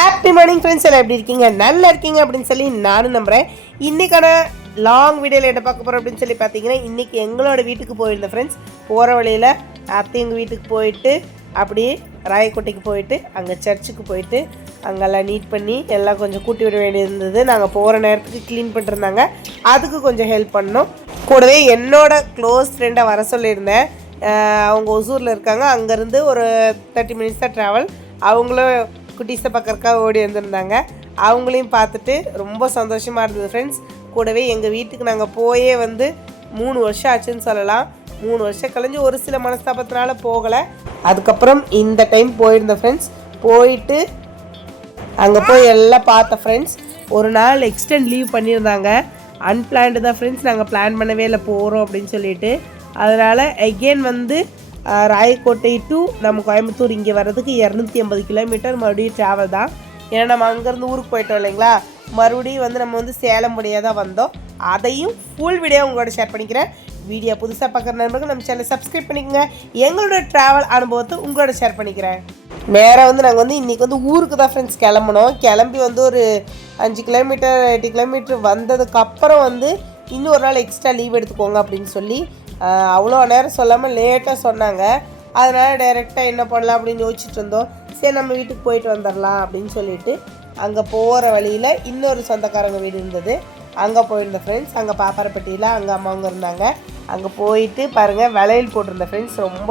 Happy morning friends எல்லாம் எப்படி இருக்கீங்க? நல்லா இருக்கீங்க அப்படின்னு சொல்லி நானும் நம்புகிறேன் இன்றைக்கான லாங் வீடியோவில் என்ன பார்க்க போகிறோம் அப்படின்னு சொல்லி பார்த்தீங்கன்னா இன்றைக்கி எங்களோட வீட்டுக்கு போயிருந்தேன் ஃப்ரெண்ட்ஸ் போகிற வழியில் அத்தைங்க வீட்டுக்கு போயிட்டு அப்படியே ராயக்கோட்டைக்கு போயிட்டு அங்கே சர்ச்சுக்கு போயிட்டு அங்கெல்லாம் நீட் பண்ணி எல்லாம் கொஞ்சம் கூட்டி விட வேண்டியிருந்தது. நாங்கள் போகிற நேரத்துக்கு க்ளீன் பண்ணிருந்தாங்க. அதுக்கு கொஞ்சம் ஹெல்ப் பண்ணோம். கூடவே என்னோட க்ளோஸ் ஃப்ரெண்டை வர சொல்லியிருந்தேன். அவங்க ஒசூரில் இருக்காங்க. அங்கேருந்து ஒரு தேர்ட்டி மினிட்ஸ் தான் ட்ராவல் அவங்களும் குட்டீஸை பக்கறக்காக ஓடி வந்திருந்தாங்க. அவங்களையும் பார்த்துட்டு ரொம்ப சந்தோஷமாக இருந்தது ஃப்ரெண்ட்ஸ் கூடவே எங்கள் வீட்டுக்கு நாங்கள் போயே வந்து மூணு வருஷம் ஆச்சுன்னு சொல்லலாம். மூணு வருஷம் கழிஞ்சு ஒரு சில மனஸ்தாபத்தினால போகலை. அதுக்கப்புறம் இந்த டைம் போயிருந்தேன் ஃப்ரெண்ட்ஸ் போயிட்டு அங்கே போய் எல்லாம் பார்த்த ஃப்ரெண்ட்ஸ் ஒரு நாள் எக்ஸ்டெண்ட் லீவ் பண்ணியிருந்தாங்க. அன்பிளான்டு தான் ஃப்ரெண்ட்ஸ் நாங்கள் பிளான் பண்ணவே இல்லை போகிறோம் அப்படின்னு சொல்லிட்டு. அதனால் எகெயின் வந்து ராயக்கோட்டை டு நம்ம கோயம்புத்தூர் இங்கே வர்றதுக்கு இரநூத்தி ஐம்பது கிலோமீட்டர் மறுபடியும் ட்ராவல் தான். ஏன்னா நம்ம அங்கேருந்து ஊருக்கு போயிட்டோம் இல்லைங்களா? மறுபடியும் வந்து நம்ம வந்து சேலம் வழியாக தான் வந்தோம். அதையும் ஃபுல் வீடியோ உங்களோட ஷேர் பண்ணிக்கிறேன். வீடியோ புதுசாக பார்க்குற நண்பர்கள் நம்ம சேனலை சப்ஸ்கிரைப் பண்ணிக்கோங்க. எங்களோட ட்ராவல் அனுபவத்தை உங்களோட ஷேர் பண்ணிக்கிறேன். நேராக வந்து நாங்கள் வந்து இன்றைக்கி வந்து ஊருக்கு தான் ஃப்ரெண்ட்ஸ் கிளம்புனோம். கிளம்பி வந்து ஒரு அஞ்சு கிலோமீட்டர் எட்டு கிலோமீட்டர் வந்ததுக்கப்புறம் வந்து இன்னும் ஒரு நாள் எக்ஸ்ட்ரா லீவ் எடுத்துக்கோங்க அப்படின்னு சொல்லி அவ்வளோ நேரம் சொல்லாமல் லேட்டாக சொன்னாங்க. அதனால் டைரெக்டாக என்ன பண்ணலாம் அப்படின்னு யோசிச்சுட்டு இருந்தோம். சரி நம்ம வீட்டுக்கு போயிட்டு வந்துடலாம் அப்படின்னு சொல்லிட்டு அங்கே போகிற வழியில் இன்னொரு சொந்தக்காரங்க வீடு இருந்தது. அங்கே போயிருந்த ஃப்ரெண்ட்ஸ் அங்கே பாப்பாரப்பட்டியில் அங்கே அம்மாவங்க இருந்தாங்க. அங்கே போயிட்டு பாருங்கள் வளையல் போட்டிருந்த ஃப்ரெண்ட்ஸ் ரொம்ப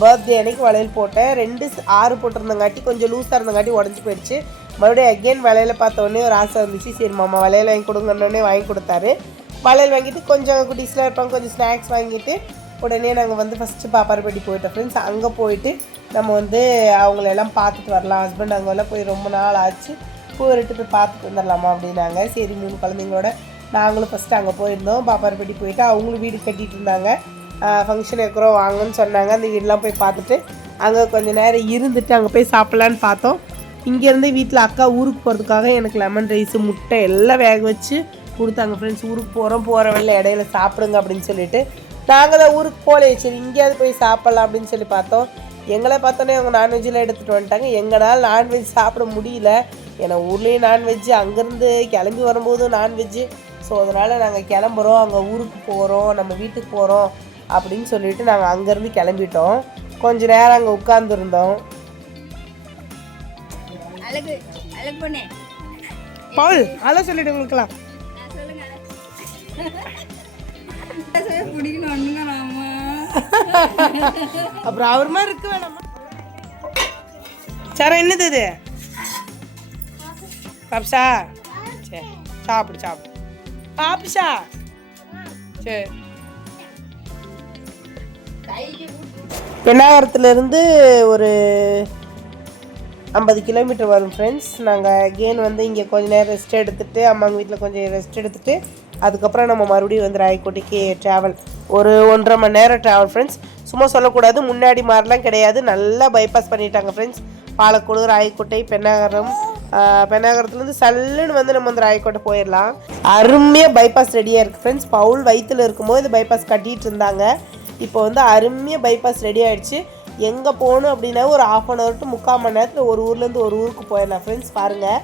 பர்த்டே அன்னைக்கு வளையல் போட்டேன். ரெண்டு ஆறு போட்டிருந்தங்காட்டி கொஞ்சம் லூஸாக இருந்தங்காட்டி உடஞ்சி போயிடுச்சு. மறுபடியும் அகெயின் வளையல பார்த்த உடனே ஒரு ஆசை வந்துச்சு. சரி மாமா வளையல் வாங்கி கொடுங்கன்னே வாங்கி கொடுத்தாரு. வளையல் வாங்கிட்டு கொஞ்சம் குட்டீஸ்லாம் இருப்பாங்க கொஞ்சம் ஸ்நாக்ஸ் வாங்கிட்டு உடனே நாங்கள் வந்து ஃபஸ்ட்டு பாப்பாரப்பட்டி போயிட்டோம். ஃப்ரெண்ட்ஸ் அங்கே போயிட்டு நம்ம வந்து அவங்களெல்லாம் பார்த்துட்டு வரலாம். ஹஸ்பண்ட் அங்கெல்லாம் போய் ரொம்ப நாள் ஆச்சு. போயிட்டு போய் பார்த்துட்டு வந்துடலாமா அப்படின்னாங்க. சரி மூணு குழந்தைங்களோட நாங்களும் ஃபஸ்ட்டு அங்கே போயிருந்தோம். பாப்பாரப்பட்டி போயிட்டு அவங்களும் வீடு கட்டிகிட்டு இருந்தாங்க. ஃபங்க்ஷன் இருக்கிறோம் வாங்கன்னு சொன்னாங்க. அந்த வீடெலாம் போய் பார்த்துட்டு அங்கே கொஞ்ச நேரம் இருந்துட்டு அங்கே போய் சாப்பிட்லான்னு பார்த்தோம். இங்கேருந்து வீட்டில் அக்கா ஊருக்கு போகிறதுக்காக எனக்கு லெமன் ரைஸு முட்டை எல்லாம் வேக வச்சு கொடுத்தாங்க ஃப்ரெண்ட்ஸ் ஊருக்கு போகிறோம் போகிற வழியில் இடையில சாப்பிடுங்க அப்படின்னு சொல்லிட்டு. நாங்களும் ஊருக்கு போகலையே சரி இங்கேயாவது போய் சாப்பிட்லாம் அப்படின்னு சொல்லி பார்த்தோம். எங்களை பார்த்தோன்னே அவங்க நான்வெஜ்லாம் எடுத்துகிட்டு வந்துட்டாங்க. எங்களால் நான்வெஜ் சாப்பிட முடியல. ஏன்னா ஊர்லேயும் நான்வெஜ் அங்கேருந்து கிளம்பி வரும்போதும் நான்வெஜ்ஜு ஸோ அதனால் நாங்கள் கிளம்புறோம். அங்கே ஊருக்கு போகிறோம் நம்ம வீட்டுக்கு போகிறோம் அப்படின்னு சொல்லிட்டு நாங்கள் அங்கேருந்து கிளம்பிட்டோம். கொஞ்ச நேரம் அங்கே உட்காந்துருந்தோம் அழகு அழகு பொண்ணே. பவுல் அதெல்லாம் சொல்லிட்டு உங்களுக்குலாம் அப்புறம் அவர் மாதிரி இருக்க வேணாமா? சார் என்னது இது? பாப்ஸா சரி சாப்பிடு சாப்பிடு. பாப்ஸா சரி பெண்ணாகரத்துலேருந்து ஒரு ஐம்பது கிலோமீட்டர் வரும் ஃப்ரெண்ட்ஸ் நாங்கள் அகெயின் வந்து இங்கே கொஞ்ச நேரம் ரெஸ்ட் எடுத்துகிட்டு அம்மாங்க வீட்டில் கொஞ்சம் ரெஸ்ட் எடுத்துகிட்டு அதுக்கப்புறம் நம்ம மறுபடியும் வந்து ராயக்கோட்டைக்கு ட்ராவல் ஒரு ஒன்றரை மணி நேரம் ட்ராவல் ஃப்ரெண்ட்ஸ் சும்மா சொல்லக்கூடாது முன்னாடி மாதிரிலாம் கிடையாது. நல்லா பைபாஸ் பண்ணிட்டாங்க ஃப்ரெண்ட்ஸ் பாலக்கோடு ராயக்கோட்டை பெண்ணாகரம் பெண்ணாகரத்துலேருந்து சல்லுன்னு வந்து நம்ம வந்து ராயக்கோட்டை போயிடலாம். அருமையாக பைபாஸ் ரெடியாக இருக்குது ஃப்ரெண்ட்ஸ் பவுல் வயிற்றில் இருக்கும்போது இந்த பைபாஸ் கட்டிகிட்டு இருந்தாங்க. இப்போ வந்து அருமையாக பைபாஸ் ரெடி ஆகிடுச்சு எங்கே போகணும் அப்படின்னா ஒரு ஆஃப் அன் ஹவர் டு முக்கால் மணி நேரத்தில் ஒரு ஊர்லேருந்து ஒரு ஊருக்கு போயிடலாம் ஃப்ரெண்ட்ஸ் பாருங்கள்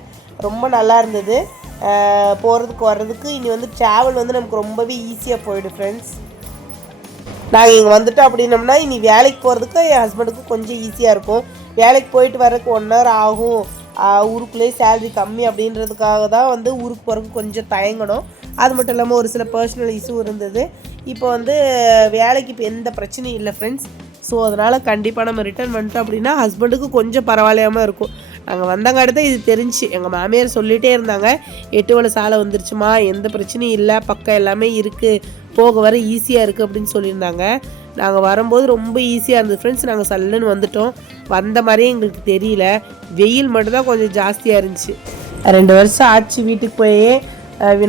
ரொம்ப நல்லா இருந்தது. போகிறதுக்கு வர்றதுக்கு இனி வந்து ட்ராவல் வந்து நமக்கு ரொம்பவே ஈஸியாக போயிடும் ஃப்ரெண்ட்ஸ் நாங்கள் இங்கே வந்துட்டோம் அப்படின்னம்னா இனி வேலைக்கு போகிறதுக்கு என் ஹஸ்பண்டுக்கு கொஞ்சம் ஈஸியாக இருக்கும். வேலைக்கு போயிட்டு வரதுக்கு ஒன் ஹவர் ஆகும். ஊருக்குள்ளேயே சேல்ரி கம்மி அப்படின்றதுக்காக தான் வந்து ஊருக்கு போகிறதுக்கு கொஞ்சம் தயங்கணும். அது மட்டும் இல்லாமல் ஒரு சில பர்சனல் இஷ்யூ இருந்தது. இப்போ வந்து வேலைக்கு இப்போ எந்த பிரச்சனையும் இல்லை ஃப்ரெண்ட்ஸ் ஸோ அதனால் கண்டிப்பாக நம்ம ரிட்டர்ன் வந்துட்டோம் அப்படின்னா ஹஸ்பண்டுக்கு கொஞ்சம் பரவாயில்லாமல் இருக்கும். நாங்கள் வந்தங்காடு தான் இது தெரிஞ்சு. எங்கள் மாமியார் சொல்லிகிட்டே இருந்தாங்க எட்டு வலை சாலை வந்துருச்சுமா எந்த பிரச்சனையும் இல்லை பக்கம் எல்லாமே இருக்குது போக வர ஈஸியாக இருக்குது அப்படின்னு சொல்லியிருந்தாங்க. நாங்கள் வரும்போது ரொம்ப ஈஸியாக இருந்தது ஃப்ரெண்ட்ஸ் நாங்கள் சல்லுன்னு வந்துட்டோம். வந்த மாதிரியே எங்களுக்கு தெரியல. வெயில் மட்டும்தான் கொஞ்சம் ஜாஸ்தியாக இருந்துச்சு. ரெண்டு வருஷம் ஆச்சு வீட்டுக்கு போய்.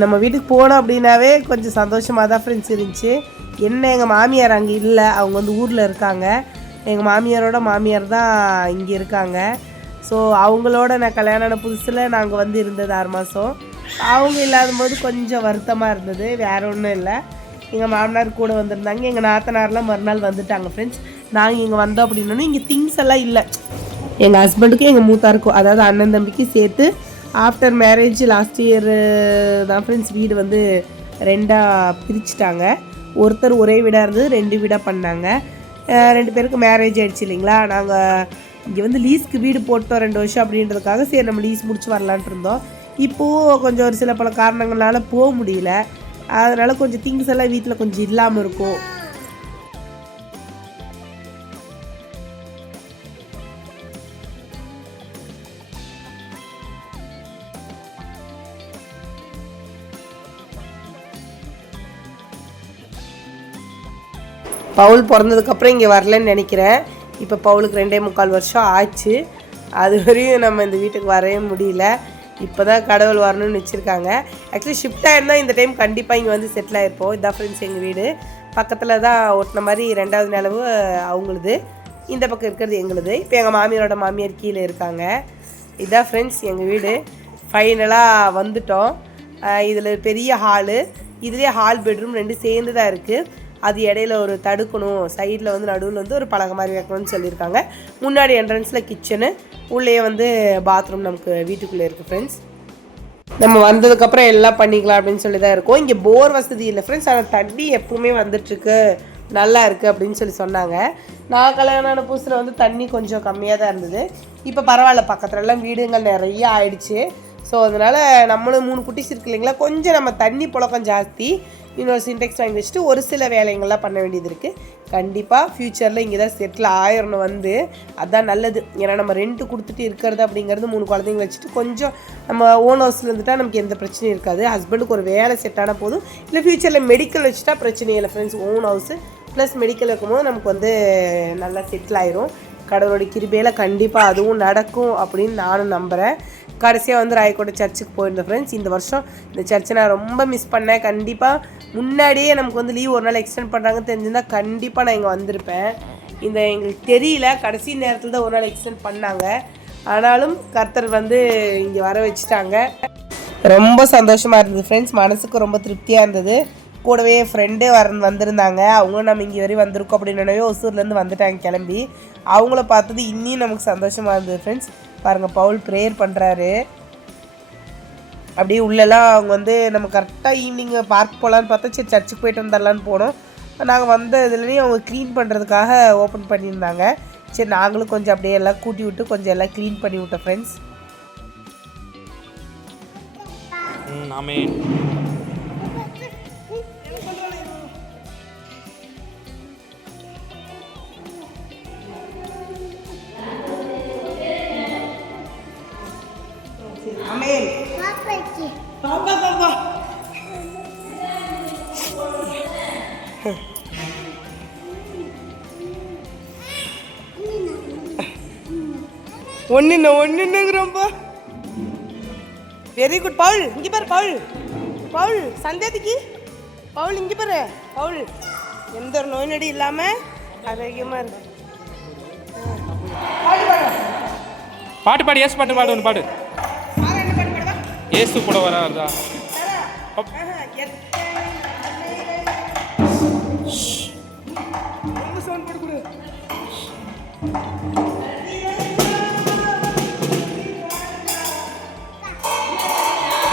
நம்ம வீட்டுக்கு போனோம் அப்படின்னாவே கொஞ்சம் சந்தோஷமாக தான் ஃப்ரெண்ட்ஸ் இருந்துச்சு. என்ன எங்கள் மாமியார் அங்கே இல்லை. அவங்க வந்து ஊரில் இருக்காங்க. எங்கள் மாமியாரோட மாமியார் தான் இங்கே இருக்காங்க. ஸோ அவங்களோட நான் கல்யாணம் ஆன புதுசில் நாங்கள் வந்து இருந்தது ஆறு மாதம் அவங்க இல்லாத போது கொஞ்சம் வருத்தமாக இருந்தது. வேற ஒன்றும் இல்லை. எங்கள் மாமனார் கூட வந்திருந்தாங்க. எங்கள் நாத்தனார்லாம் மறுநாள் வந்துட்டாங்க ஃப்ரெண்ட்ஸ் நாங்கள் இங்கே வந்தோம் அப்படின்னோடனே இங்கே திங்ஸ் எல்லாம் இல்லை. எங்கள் ஹஸ்பண்டுக்கும் எங்கள் மூத்தாருக்கும் அதாவது அண்ணன் தம்பிக்கு சேர்த்து ஆஃப்டர் மேரேஜ் லாஸ்ட் இயர் தான் ஃப்ரெண்ட்ஸ் வீடு வந்து ரெண்டாக பிரிச்சுட்டாங்க. ஒருத்தர் ஒரே வீடாக இருந்தது ரெண்டு வீடாக பண்ணாங்க. ரெண்டு பேருக்கு மேரேஜ் ஆயிடுச்சு இல்லைங்களா? நாங்கள் இங்கே வந்து லீஸ்க்கு வீடு போட்டோம் ரெண்டு வருஷம் அப்படின்றதுக்காக சரி நம்ம லீஸ் முடிச்சு வரலான்ட்டு இருந்தோம். இப்போது கொஞ்சம் ஒரு சில பல காரணங்களால போக முடியல. அதனால கொஞ்சம் திங்ஸ் எல்லாம் வீட்டில் கொஞ்சம் இல்லாமல் இருக்கும். பவுல் பிறந்ததுக்கப்புறம் இங்கே வரலன்னு நினைக்கிறேன். இப்போ பவுலுக்கு ரெண்டே முக்கால் வருஷம் ஆச்சு. அது வரையும் நம்ம இந்த வீட்டுக்கு வரவே முடியல. இப்போ தான் கடவுள் வரணும்னு வச்சுருக்காங்க ஆக்சுவலி ஷிஃப்ட் ஆயிருந்தால் இந்த டைம் கண்டிப்பாக இங்கே வந்து செட்டில் ஆயிருப்போம். இதான் ஃப்ரெண்ட்ஸ் எங்கள் வீடு. பக்கத்தில் தான் ஒட்டின மாதிரி ரெண்டாவது நிலவு அவங்களுது. இந்த பக்கம் இருக்கிறது எங்களுது. இப்போ எங்கள் மாமியாரோட மாமியார் கீழே இருக்காங்க. இதான் ஃப்ரெண்ட்ஸ் எங்கள் வீடு. ஃபைனலாக வந்துட்டோம். இதில் பெரிய ஹாலு இதுலேயே ஹால் பெட்ரூம் ரெண்டு சேர்ந்து தான் இருக்குது அது இடையில ஒரு தடுக்கணும் சைடில் வந்து நடுவில் வந்து ஒரு பலகை மாதிரி வைக்கணும்னு சொல்லியிருக்காங்க. முன்னாடி என்ட்ரன்ஸில் கிச்சனு உள்ளேயே வந்து பாத்ரூம் நமக்கு வீட்டுக்குள்ளே இருக்குது ஃப்ரெண்ட்ஸ் நம்ம வந்ததுக்கப்புறம் எல்லாம் பண்ணிக்கலாம் அப்படின்னு சொல்லி தான் இருக்கோம். இங்கே போர் வசதி இல்லை ஃப்ரெண்ட்ஸ் ஆனால் தண்ணி எப்பவுமே வந்துட்டுருக்கு. நல்லா இருக்குது அப்படின்னு சொல்லி சொன்னாங்க. நான் கல்யாணம் ஆன புதுசில் வந்து தண்ணி கொஞ்சம் கம்மியாக தான் இருந்தது. இப்போ பரவாயில்ல பக்கத்துலலாம் வீடுங்கள் நிறைய ஆயிடுச்சு. ஸோ அதனால் நம்மளும் மூணு குட்டிஸ் இருக்கு இல்லைங்களா கொஞ்சம் நம்ம தண்ணி புழக்கம் ஜாஸ்தி. இன்னொரு சின்டெக்ஸ் வாங்கி வச்சுட்டு ஒரு சில வேலைங்கள்லாம் பண்ண வேண்டியது இருக்குது கண்டிப்பாக ஃப்யூச்சரில் இங்கே தான் செட்டில் ஆயிரணும் வந்து. அதுதான் நல்லது. ஏன்னா நம்ம ரெண்ட்டு கொடுத்துட்டு இருக்கிறது அப்படிங்கிறது மூணு குழந்தைங்க வச்சுட்டு கொஞ்சம் நம்ம ஓன் ஹவுஸில் நமக்கு எந்த பிரச்சனையும் இருக்காது. ஹஸ்பண்டுக்கு ஒரு வேலை செட் போதும். இல்லை ஃப்யூச்சரில் மெடிக்கல் வச்சுட்டா பிரச்சனை இல்லை friends own house plus medical வைக்கும்போது நமக்கு வந்து நல்லா செட்டில் ஆயிரும். கடவுளோட கிருபையில் கண்டிப்பாக அதுவும் நடக்கும் அப்படின்னு நானும் நம்புகிறேன் கடைசியாக வந்து ராயக்கோட்டை சர்ச்சுக்கு போயிருந்தேன் ஃப்ரெண்ட்ஸ் இந்த வருஷம் இந்த சர்ச்சை நான் ரொம்ப மிஸ் பண்ணேன். கண்டிப்பாக முன்னாடியே நமக்கு வந்து லீவ் ஒரு நாள் எக்ஸ்டெண்ட் பண்ணுறாங்க தெரிஞ்சிருந்தா கண்டிப்பாக நான் இங்கே வந்திருப்பேன். இந்த எங்களுக்கு தெரியல கடைசி நேரத்தில் தான் ஒரு நாள் எக்ஸ்டெண்ட் பண்ணாங்க. ஆனாலும் கர்த்தர் வந்து இங்கே வர வச்சுட்டாங்க. ரொம்ப சந்தோஷமாக இருந்தது ஃப்ரெண்ட்ஸ் மனசுக்கு ரொம்ப திருப்தியாக இருந்தது. கூடவே ஃப்ரெண்டு வர வந்திருந்தாங்க. அவங்களும் நம்ம இங்கே வரையும் வந்திருக்கோம் அப்படின்னு ஒசூர்லேருந்து வந்துட்டாங்க கிளம்பி. அவங்கள பார்த்தது இன்னும் நமக்கு சந்தோஷமாக இருந்தது ஃப்ரெண்ட்ஸ் பாருங்கள் பவுல் ப்ரேயர் பண்ணுறாரு அப்படியே உள்ளெல்லாம் அவங்க வந்து நம்ம கரெக்டாக ஈவினிங் பார்க் போகலான்னு பார்த்தா சரி சர்ச்சுக்கு போயிட்டு வந்துடலான்னு போனோம். நாங்கள் வந்த இதுலேயும் அவங்க க்ளீன் பண்ணுறதுக்காக ஓப்பன் பண்ணியிருந்தாங்க. சரி நாங்களும் கொஞ்சம் அப்படியே எல்லாம் கூட்டி விட்டு கொஞ்சம் எல்லாம் க்ளீன் பண்ணி விட்டோம் ஃப்ரெண்ட்ஸ் ஆமேன் ஒன்று ஒன்றுங்கிறோம்ப்பா வெரி குட் பவுல் இங்கே பாரு பவுல் பவுல் சந்தேதிக்கு பவுல் இங்கே பாரு பவுல் எந்த ஒரு நோய் நொடி இல்லாமல் ஆரோக்கியமாக இருக்கு பாட்டு பாடு ஏசு பாட்டு பாடு ஒன்று பாடு. ஏசு கூட வராதா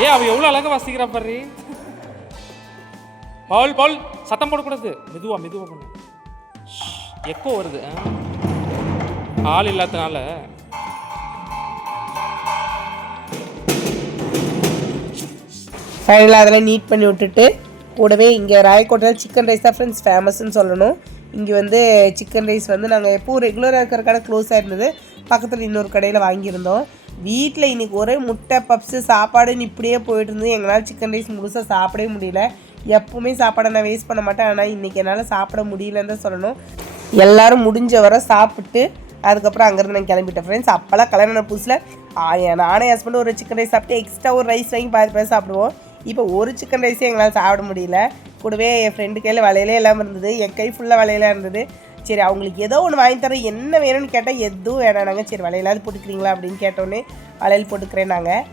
ஏ அவ எவ்வளோ அழகா வாசிக்கிறா பாரு. பவுல் பவுல் சத்தம் போடக்கூடாது. மெதுவா மெதுவா பண்ணு. எக்கோ வருது. ஆள் இல்லாதனால. ஃபைனலாக அதெல்லாம் நீட் பண்ணி விட்டுட்டு கூடவே இங்கே ராயக்கோட்டையில் சிக்கன் ரைஸ் தான் ஃப்ரெண்ட்ஸ் ஃபேமஸ்ன்னு சொல்லணும். இங்கே வந்து சிக்கன் ரைஸ் வந்து நாங்கள் எப்போவும் ரெகுலராக இருக்கிற கடை க்ளோஸ் இருந்தது. பக்கத்தில் இன்னொரு கடையில் வாங்கியிருந்தோம். வீட்டில் இன்றைக்கி ஒரே முட்டை பப்ஸு சாப்பாடுன்னு இப்படியே போயிட்டு இருந்தது. எங்களால் சிக்கன் ரைஸ் முழுசாக சாப்பிடவே முடியல. எப்போவுமே சாப்பாடை நான் வேஸ்ட் பண்ண மாட்டேன். ஆனால் இன்றைக்கி என்னால் சாப்பிட முடியலன்னு தான் சொல்லணும். எல்லோரும் முடிஞ்ச வரை சாப்பிட்டு அதுக்கப்புறம் அங்கேருந்து நான் கிளம்பிட்டேன். ஃப்ரெண்ட்ஸ் அப்போல்லாம் கல்யாணம் புதுசில் நானே ஹஸ்பண்ட் ஒரு சிக்கன் ரைஸ் சாப்பிட்டு எக்ஸ்ட்ரா ஒரு ரைஸ் வாங்கி பாதி பேர் சாப்பிடுவோம். இப்போ ஒரு சிக்கன் ரைஸே எங்களால் சாப்பிட முடியல. கூடவே என் ஃப்ரெண்டு கையில் வளையலே இல்லாமல் இருந்தது. என் கை ஃபுல்லாக வளையலாக இருந்தது. சரி அவங்களுக்கு ஏதோ ஒன்று வாங்கி தரோம் என்ன வேணும்னு கேட்டால் எதுவும் வேணானாங்க சரி வலையிலாவது போட்டுக்கிறீங்களா அப்படின்னு கேட்டோன்னே வளையல் போட்டுக்கிறேன் நாங்கள்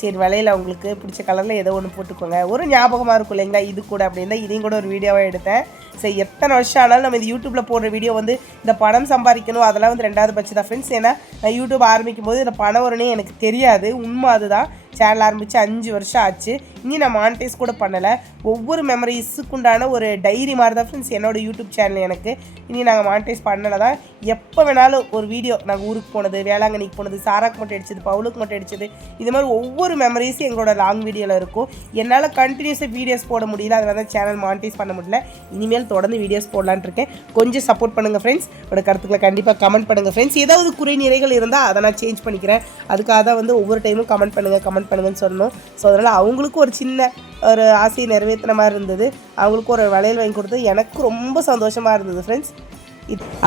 சரி வளையல் அவங்களுக்கு பிடிச்ச கலரில் ஏதோ ஒன்று போட்டுக்கோங்க. ஒரு ஞாபகமாக இருக்கும் இல்லைங்களா? இது கூட அப்படின்னா இதையும் கூட ஒரு வீடியோவாக எடுத்தேன். சரி எத்தனை வருஷம் ஆனாலும் நம்ம இந்த யூடியூப்பில் போடுற வீடியோ வந்து இந்த பணம் சம்பாதிக்கணும். அதெல்லாம் வந்து ரெண்டாவது பட்சம் தான் ஃப்ரெண்ட்ஸ் ஏன்னா நான் யூடியூப் ஆரம்பிக்கும் போது இந்த பணம் வரும்னே எனக்கு தெரியாது. உண்மை அதுதான். சேனல் ஆரம்பித்து அஞ்சு வருஷம் ஆச்சு. இனி நான் மானிட்டைஸ் கூட பண்ணலை. ஒவ்வொரு மெமரிஸுக்குண்டான ஒரு டைரி மாதிரி தான் ஃப்ரெண்ட்ஸ் என்னோடய யூடியூப் சேனல் எனக்கு. இனி நாங்கள் மானிட்டைஸ் பண்ணலை தான். எப்போ வேணாலும் ஒரு வீடியோ நாங்கள் ஊருக்கு போனது வேளாங்கண்ணிக்கு போனது சாராக்கு மட்டும் அடிச்சது பவுலுக்கு மட்டும் அடிச்சது இது மாதிரி ஒவ்வொரு மெமரிஸும் எங்களோட லாங் வீடியோவில் இருக்கும். என்னால் கண்டினியூஸாக வீடியோஸ் போட முடியல. அதனால தான் சேனல் மானிட்டைஸ் பண்ண முடியல. இனிமேல் தொடர்ந்து வீடியோஸ் போடலான்னு இருக்கேன். கொஞ்சம் சப்போர்ட் பண்ணுங்கள் ஃப்ரெண்ட்ஸ் உங்களோட கருத்துக்களை கண்டிப்பாக கமெண்ட் பண்ணுங்கள் ஃப்ரெண்ட்ஸ் ஏதாவது குறை நிறைகள் இருந்தால் அதை நான் சேஞ்ச் பண்ணிக்கிறேன். அதுக்காக தான் வந்து ஒவ்வொரு டைமும் கமெண்ட் பண்ணுங்கள் கமெண்ட் பண்ணுங்கன்னு சொன்னோம் ஸோ அதனால் அவங்களுக்கும் ஒரு சின்ன ஒரு ஆசையை நிறைவேற்றின மாதிரி இருந்தது. அவங்களுக்கும் ஒரு வளையல் வாங்கி கொடுத்து எனக்கு ரொம்ப சந்தோஷமாக இருந்தது ஃப்ரெண்ட்ஸ்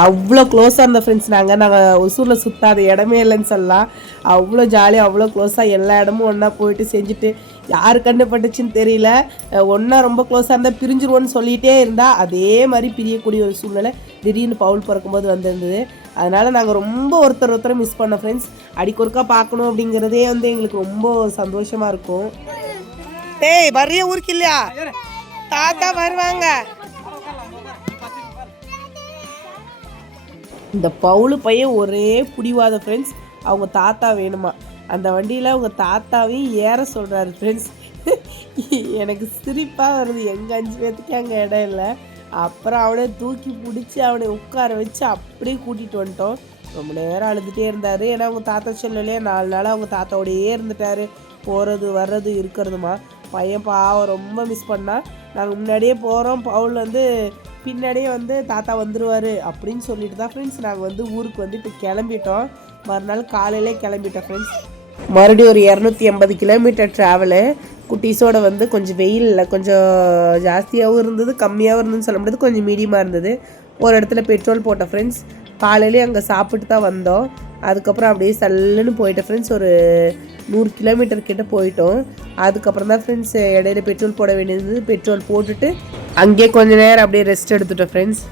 அவ்வளோ க்ளோஸாக இருந்த ஃப்ரெண்ட்ஸ் நாங்கள் நாங்கள் ஒசூரில் சுற்றாத இடமே இல்லைன்னு சொல்லலாம். அவ்வளோ ஜாலியாக அவ்வளோ க்ளோஸாக எல்லா இடமும் ஒன்றா போயிட்டு செஞ்சுட்டு யார் கண்டுபட்டுச்சுன்னு தெரியல. ஒன்றா ரொம்ப க்ளோஸாக இருந்தால் பிரிஞ்சிருவோன்னு சொல்லிகிட்டே இருந்தால் அதே மாதிரி பிரியக்கூடிய ஒரு சூழ்நிலை திடீர்னு பவுல் பிறக்கும்போது வந்திருந்தது. அதனால் நாங்கள் ரொம்ப ஒருத்தர் ஒருத்தரை மிஸ் பண்ணோம் ஃப்ரெண்ட்ஸ் அடிக்கொருக்கா பார்க்கணும் அப்படிங்கிறதே வந்து எங்களுக்கு ரொம்ப சந்தோஷமாக இருக்கும். டேய் வர்றிய ஊருக்கு இல்லையா? தாத்தா வருவாங்க. இந்த பவுலு பையன் ஒரே புடிவாத ஃப்ரெண்ட்ஸ் அவங்க தாத்தா வேணுமா? அந்த வண்டியில் அவங்க தாத்தாவையும் ஏற சொல்கிறாரு ஃப்ரெண்ட்ஸ் எனக்கு சிரிப்பாக வருது. எங்கள் அஞ்சு பேர்த்துக்கு அங்கே இடம் இல்லை. அப்புறம் அவனை தூக்கி பிடிச்சி அவனை உட்கார வச்சு அப்படியே கூட்டிகிட்டு வந்துட்டோம். ரொம்ப நேரம் அழுதுகிட்டே இருந்தார். ஏன்னா அவங்க தாத்தா சொல்லலையே நாலு நாள் அவங்க தாத்தாவோடையே இருந்துட்டார். போகிறது வர்றது இருக்கிறதுமா. பையன் பாவம் ரொம்ப மிஸ் பண்ணால் நாங்கள் முன்னாடியே போகிறோம் பவுல் வந்து பின்னாடியே வந்து தாத்தா வந்துடுவார் அப்படின்னு சொல்லிட்டு தான் ஃப்ரெண்ட்ஸ் நாங்கள் வந்து ஊருக்கு வந்து இப்போ கிளம்பிட்டோம். மறுநாள் காலையிலே கிளம்பிட்டோம் ஃப்ரெண்ட்ஸ் மறுபடியும் ஒரு இரநூத்தி எண்பது கிலோமீட்டர் ட்ராவலு குட்டீஸோட வந்து கொஞ்சம் வெயிலில் கொஞ்சம் ஜாஸ்தியாகவும் இருந்தது கம்மியாகவும் இருந்ததுன்னு சொல்ல முடியாது கொஞ்சம் மீடியமாக இருந்தது. ஒரு இடத்துல பெட்ரோல் போட்டோம் ஃப்ரெண்ட்ஸ் காலையிலே அங்கே சாப்பிட்டு தான் வந்தோம். அதுக்கப்புறம் அப்படியே சல்லுன்னு போயிட்டேன் ஃப்ரெண்ட்ஸ் ஒரு நூறு கிலோமீட்டர் கிட்ட போயிட்டோம். அதுக்கப்புறம் தான் ஃப்ரெண்ட்ஸ் இடையில பெட்ரோல் போட வேண்டியது பெட்ரோல் போட்டுட்டு அங்கேயே கொஞ்ச நேரம் அப்படியே ரெஸ்ட் எடுத்துட்டோம் ஃப்ரெண்ட்ஸ்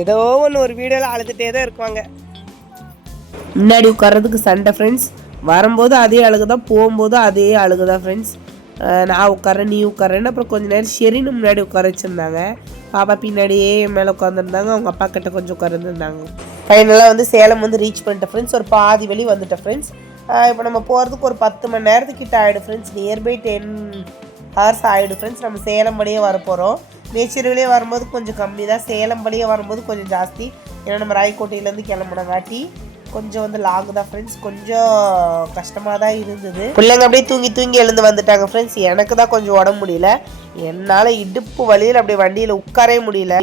ஏதோ ஒன்று ஒரு வீடியோவில் அழுதுகிட்டே தான் இருக்குவாங்க முன்னாடி உட்கார்றதுக்கு சண்டை ஃப்ரெண்ட்ஸ் வரும்போது அதே அழுகு தான் போகும்போது அதே அழுகு தான் ஃப்ரெண்ட்ஸ் நான் உட்காரேன் நீ உட்காரேன்னு அப்புறம் கொஞ்ச நேரம் ஷெரின்னு முன்னாடி உட்கார வச்சுருந்தாங்க. பாப்பா பின்னாடியே என் மேலே உட்காந்துருந்தாங்க அவங்க அப்பா கிட்ட கொஞ்சம் உட்காந்துருந்தாங்க ஃபைனலாக வந்து சேலம் வந்து ரீச் பண்ணிட்டேன் ஃப்ரெண்ட்ஸ் ஒரு பாதி வழி வந்துட்டேன் ஃப்ரெண்ட்ஸ் இப்போ நம்ம போகிறதுக்கு ஒரு பத்து மணி நேரத்துக்கிட்ட ஆகிடும் ஃப்ரெண்ட்ஸ் நியர்பை டென் ஹவர்ஸ் ஆகிடும் ஃப்ரெண்ட்ஸ் நம்ம சேலம் வழியே வர போகிறோம் வழியே வரும்போது கொஞ்சம் கம்மி தான் சேலம் வழியே வரும்போது கொஞ்சம் ஜாஸ்தி. ஏன்னா நம்ம ராய்கோட்டையிலேருந்து கிளம்புனங்காட்டி கொஞ்சம் வந்து லாங் தான் ஃப்ரெண்ட்ஸ் கொஞ்சம் கஷ்டமாக தான் இருந்தது. பிள்ளைங்க அப்படியே தூங்கி தூங்கி எழுந்து வந்துட்டாங்க ஃப்ரெண்ட்ஸ் எனக்கு தான் கொஞ்சம் உடம்பு முடியல. என்னால் இடுப்பு வழியில் அப்படியே வண்டியில் உட்காரவே முடியல.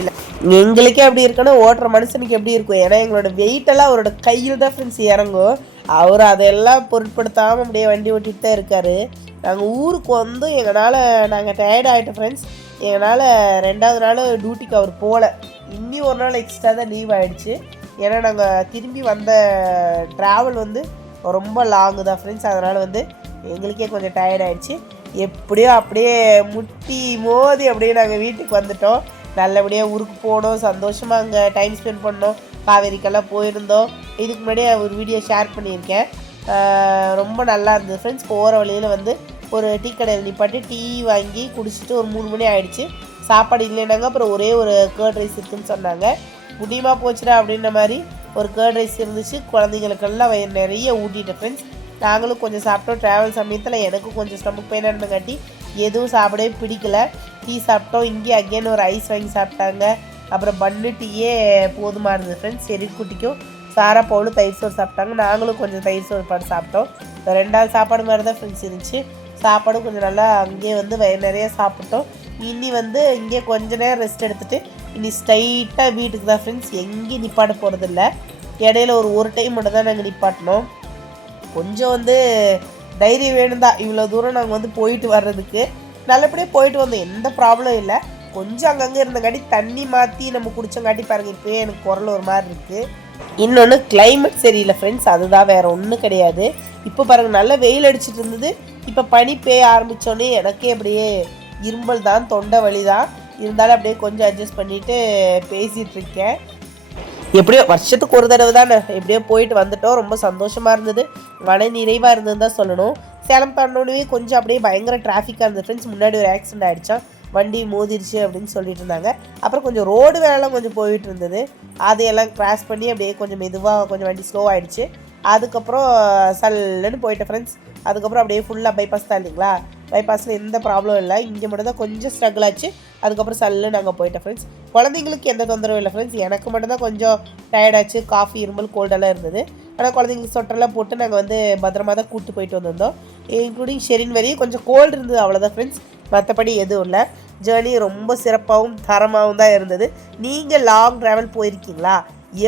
எங்களுக்கே அப்படி இருக்குன்னா ஓட்டுற மனுஷனுக்கு எப்படி இருக்கும்? ஏன்னா எங்களோட வெயிட்டெல்லாம் அவரோட கையில் தான் ஃப்ரெண்ட்ஸ் இறங்கும். அவர் அதெல்லாம் பொருட்படுத்தாமல் அப்படியே வண்டி ஓட்டிகிட்டு தான் இருக்காரு. நாங்கள் ஊருக்கு வந்தும் எங்களால் நாங்கள் டயர்ட் ஆகிட்டோம் ஃப்ரெண்ட்ஸ் எங்களால் ரெண்டாவது நாள் டியூட்டிக்கு அவர் போகல இன்னி ஒரு நாள் எக்ஸ்ட்ரா தான் லீவ் ஆகிடுச்சு ஏன்னா நாங்கள் திரும்பி வந்த ட்ராவல் வந்து ரொம்ப லாங்கு தான் ஃப்ரெண்ட்ஸ் அதனால் வந்து எங்களுக்கே கொஞ்சம் டயர்ட் ஆயிடுச்சு. எப்படியோ அப்படியே முட்டி மோதி அப்படியே நாங்கள் வீட்டுக்கு வந்துட்டோம். நல்லபடியாக ஊருக்கு போனோம் சந்தோஷமாக அங்கே டைம் ஸ்பெண்ட் பண்ணோம். காவேரிக்கெல்லாம் போயிருந்தோம். இதுக்கு முன்னாடியே ஒரு வீடியோ ஷேர் பண்ணியிருக்கேன். ரொம்ப நல்லா இருந்தது ஃப்ரெண்ட்ஸ் போகிற வழியில் வந்து ஒரு டீ கடையில் நிப்பாட்டி டீ வாங்கி குடிச்சிட்டு ஒரு மூணு மணி ஆயிடுச்சு. சாப்பாடு இல்லைனாங்க அப்புறம் ஒரே ஒரு கேர்ட் ரைஸ் இருக்குதுன்னு சொன்னாங்க. முடியுமா போச்சுடா அப்படின்ற மாதிரி ஒரு கேர்ட் ரைஸ் இருந்துச்சு. குழந்தைங்களுக்கெல்லாம் வயிறு நிறைய ஊட்டிட்டேன் ஃப்ரெண்ட்ஸ் நாங்களும் கொஞ்சம் சாப்பிட்டோம். ட்ராவல் சமயத்தில் எனக்கும் கொஞ்சம் ஸ்டமக் பெயின் இருந்தங்காட்டி எதுவும் சாப்பிடவே பிடிக்கல. டீ சாப்பிட்டோம். இங்கே அகேன் ஒரு ஐஸ் வாங்கி சாப்பிட்டாங்க. அப்புறம் பன்னு டீயே போதுமாக இருந்தது ஃப்ரெண்ட்ஸ் சரி குட்டிக்கும் சாரா பவுலும் தயிர் சோறு சாப்பிட்டாங்க. நாங்களும் கொஞ்சம் தயிர் சோறு சாப்பிட்டோம். ரெண்டாவது சாப்பாடு மாதிரி தான் ஃப்ரெண்ட்ஸ் இருந்துச்சு. சாப்பாடும் கொஞ்சம் நல்லா அங்கேயே வந்து வயிறு நிறைய சாப்பிட்டோம். இனி வந்து இங்கே கொஞ்ச நேரம் ரெஸ்ட் எடுத்துகிட்டு இனி ஸ்ட்ரைட்டாக வீட்டுக்கு தான் ஃப்ரெண்ட்ஸ் எங்கேயும் நிப்பாட்ட போகிறதில்ல இடையில ஒரு ஒரு டைம் மட்டும் தான் நாங்கள் நிப்பாட்டினோம் கொஞ்சம் வந்து தைரியம் வேணும் தான் இவ்வளோ தூரம் நாங்கள் வந்து போயிட்டு வர்றதுக்கு. நல்லபடியாக போயிட்டு வந்தோம். எந்த ப்ராப்ளம் இல்லை. கொஞ்சம் அங்கங்கே இருந்தங்காட்டி தண்ணி மாற்றி நம்ம குடிச்சங்காட்டி பாருங்கள் இப்போயே எனக்கு குரல் ஒரு மாதிரி இருக்குது இன்னொன்று கிளைமேட் சரியில்லை ஃப்ரெண்ட்ஸ் அதுதான் வேறு ஒன்றும் கிடையாது. இப்போ பாருங்கள் நல்ல வெயில் அடிச்சிட்டு இருந்தது. இப்போ பனி பெய்ய ஆரம்பித்தோடனே எனக்கே அப்படியே இரும்பல் தான் தொண்டை வலி தான். இருந்தாலும் அப்படியே கொஞ்சம் அட்ஜஸ்ட் பண்ணிட்டு பேசிகிட்டு இருக்கேன் எப்படியோ வருஷத்துக்கு ஒரு தடவை தானே எப்படியோ போயிட்டு வந்துட்டோம். ரொம்ப சந்தோஷமாக இருந்தது. மன நிறைவாக இருந்ததுன்னு தான் சொல்லணும். சேலம் தாண்டோடவே கொஞ்சம் அப்படியே பயங்கர டிராஃபிக்காக இருந்தது. ஃப்ரெண்ட்ஸ் முன்னாடி ஒரு ஆக்சிடென்ட் ஆகிடுச்சான் வண்டி மோதிருச்சு அப்படின்னு சொல்லிட்டு இருந்தாங்க. அப்புறம் கொஞ்சம் ரோடு வேலைலாம் கொஞ்சம் போயிட்டு இருந்தது. அதையெல்லாம் கிராஸ் பண்ணி அப்படியே கொஞ்சம் மெதுவாக கொஞ்சம் வண்டி ஸ்லோ ஆகிடுச்சு அதுக்கப்புறம் சல்லுன்னு போயிட்டேன் ஃப்ரெண்ட்ஸ் அதுக்கப்புறம் அப்படியே ஃபுல்லாக பைபாஸ் தான் இல்லைங்களா? பைபாஸில் எந்த ப்ராப்ளம் இல்லை. இங்கே மட்டும் தான் கொஞ்சம் ஸ்ட்ரகிள் ஆச்சு. அதுக்கப்புறம் சல்லு நாங்கள் போயிட்டோம் ஃப்ரெண்ட்ஸ் குழந்தைங்களுக்கு எந்த தொந்தரவும் இல்லை ஃப்ரெண்ட்ஸ் எனக்கு மட்டும்தான் கொஞ்சம் டயர்டாச்சு காஃபி இருமல் கோல்டெல்லாம் இருந்தது. ஆனால் குழந்தைங்களுக்கு சொட்டெல்லாம் போட்டு நாங்கள் வந்து பத்திரமா தான் கூப்பிட்டு போயிட்டு வந்திருந்தோம். இன்க்ளூடிங் ஷெரின் வரையும் கொஞ்சம் கோல்டு இருந்தது அவ்வளோதான் ஃப்ரெண்ட்ஸ் மற்றபடி எதுவும் இல்லை. ஜேர்னி ரொம்ப சிறப்பாகவும் தரமாகவும் தான் இருந்தது. நீங்கள் லாங் ட்ராவல் போயிருக்கீங்களா?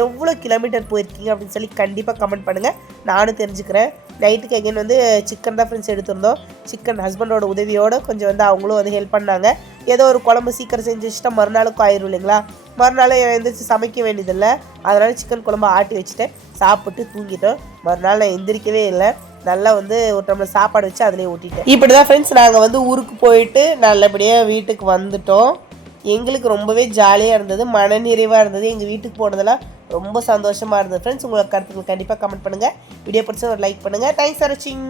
எவ்வளோ கிலோமீட்டர் போயிருக்கீங்க? அப்படின்னு சொல்லி கண்டிப்பாக கமெண்ட் பண்ணுங்கள் நானும் தெரிஞ்சுக்கிறேன். நைட்டுக்கு எகைன் வந்து சிக்கன் தான் ஃப்ரெண்ட்ஸ் எடுத்திருந்தோம். சிக்கன் ஹஸ்பண்டோட உதவியோடு கொஞ்சம் வந்து அவங்களும் வந்து ஹெல்ப் பண்ணாங்க. ஏதோ ஒரு குழம்பு சீக்கிரம் செஞ்சு வச்சுட்டா மறுநாளுக்கும் ஆயிரும் இல்லைங்களா? மறுநாள் எழுந்திரிச்சு சமைக்க வேண்டியதில்லை. அதனால் சிக்கன் குழம்பு ஆட்டி வச்சுட்டேன். சாப்பிட்டு தூங்கிட்டோம். மறுநாள் நான் எந்திரிக்கவே இல்லை. நல்லா வந்து ஒரு டம்ளர் சாப்பாடு வச்சு அதிலே ஊட்டிட்டேன். இப்படி தான் ஃப்ரெண்ட்ஸ் நாங்கள் வந்து ஊருக்கு போயிட்டு நல்லபடியாக வீட்டுக்கு வந்துட்டோம். எங்களுக்கு ரொம்பவே ஜாலியாக இருந்தது. மனநிறைவாக இருந்தது. எங்கள் வீட்டுக்கு போனதெல்லாம் ரொம்ப சந்தோஷமாக இருந்தது. ஃப்ரெண்ட்ஸ் உங்களுக்கு கருத்துக்கள் கண்டிப்பாக கமெண்ட் பண்ணுங்கள் வீடியோ பிடிச்சா ஒரு லைக் பண்ணுங்கள் தேங்க்ஸ் ஃபார் வாட்சிங்